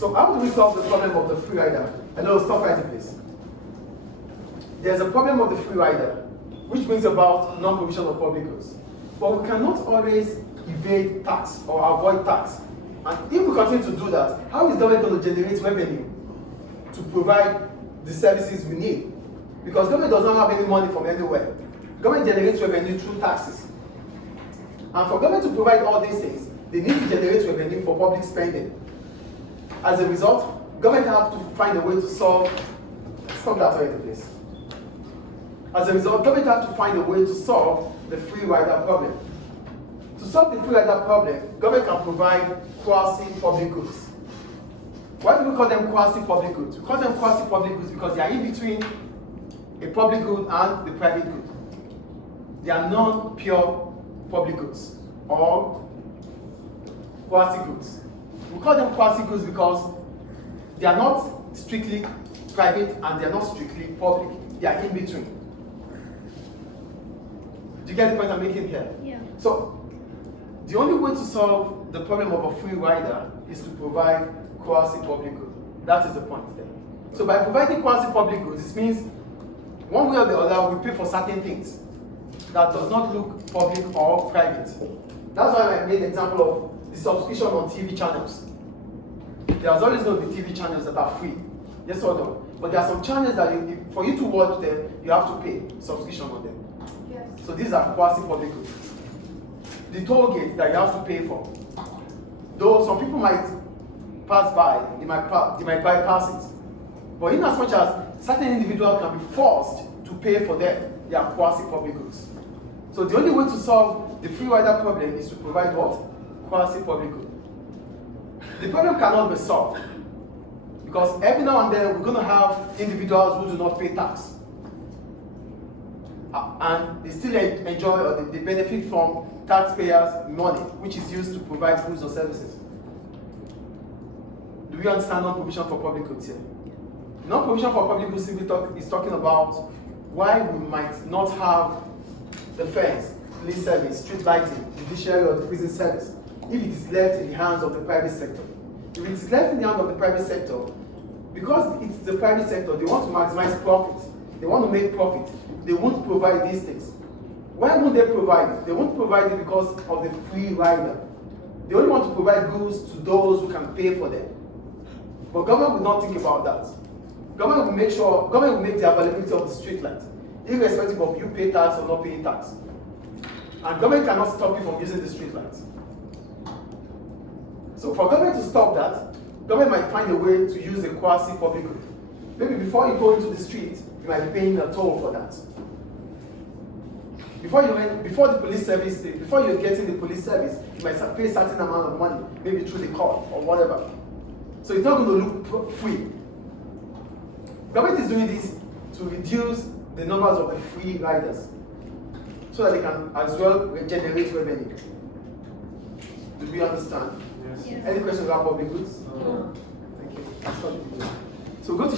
So how do we solve the problem of the free rider? Hello, stop writing please. There's a problem of the free rider, which brings about non-provision of public goods. But we cannot always evade tax or avoid tax. And if we continue to do that, how is government going to generate revenue to provide the services we need? Because government does not have any money from anywhere. Government generates revenue through taxes. And for government to provide all these things, they need to generate revenue for public spending. As a result, government have to find a way to solve, stop that already please. As a result, government have to find a way to solve the free rider problem. To solve the free rider problem, government can provide quasi-public goods. Why do we call them quasi-public goods? We call them quasi-public goods because they are in between a public good and the private good. They are non-pure public goods or quasi-goods. We call them quasi-goods because they are not strictly private and they are not strictly public. They are in between. Do you get the point I'm making here? Yeah. So, the only way to solve the problem of a free rider is to provide quasi-public goods. That is the point there. So by providing quasi-public goods, it means one way or the other we pay for certain things that does not look public or private. That's why I made the example of the subscription on TV channels. There's always going to be TV channels that are free. Yes or no? But there are some channels that for you to watch them, you have to pay subscription on them. Yes. So these are quasi-public goods. The toll gate that you have to pay for. Though some people might pass by, they might bypass it. But in as much as certain individuals can be forced to pay for them, they are quasi-public goods. So the only way to solve the free rider problem is to provide what? Quasi-public goods. The problem cannot be solved because every now and then we're going to have individuals who do not pay tax. And they still enjoy or they benefit from taxpayers' money, which is used to provide goods or services. Do we understand non-provision for public goods here? Non-provision for public goods is talking about why we might not have defense, police service, street lighting, judiciary, or the prison service if it is left in the hands of the private sector. If it is left in the hands of the private sector, because it's the private sector, they want to maximize profit. They want to make profit. They won't provide these things. Why won't they provide it? They won't provide it because of the free rider. They only want to provide goods to those who can pay for them. But government will not think about that. Government will make the availability of the street light, irrespective of you pay tax or not paying tax. And government cannot stop you from using the street lights. So for government to stop that, government might find a way to use a quasi-public good. Maybe before you go into the street, you might be paying a toll for that. Before the police service, before you're getting the police service, you might pay a certain amount of money, maybe through the court or whatever. So it's not going to look free. Government is doing this to reduce the numbers of the free riders so that they can as well generate revenue. Do we understand? Yes. Any questions about public goods? No. Thank you. That's all. So go to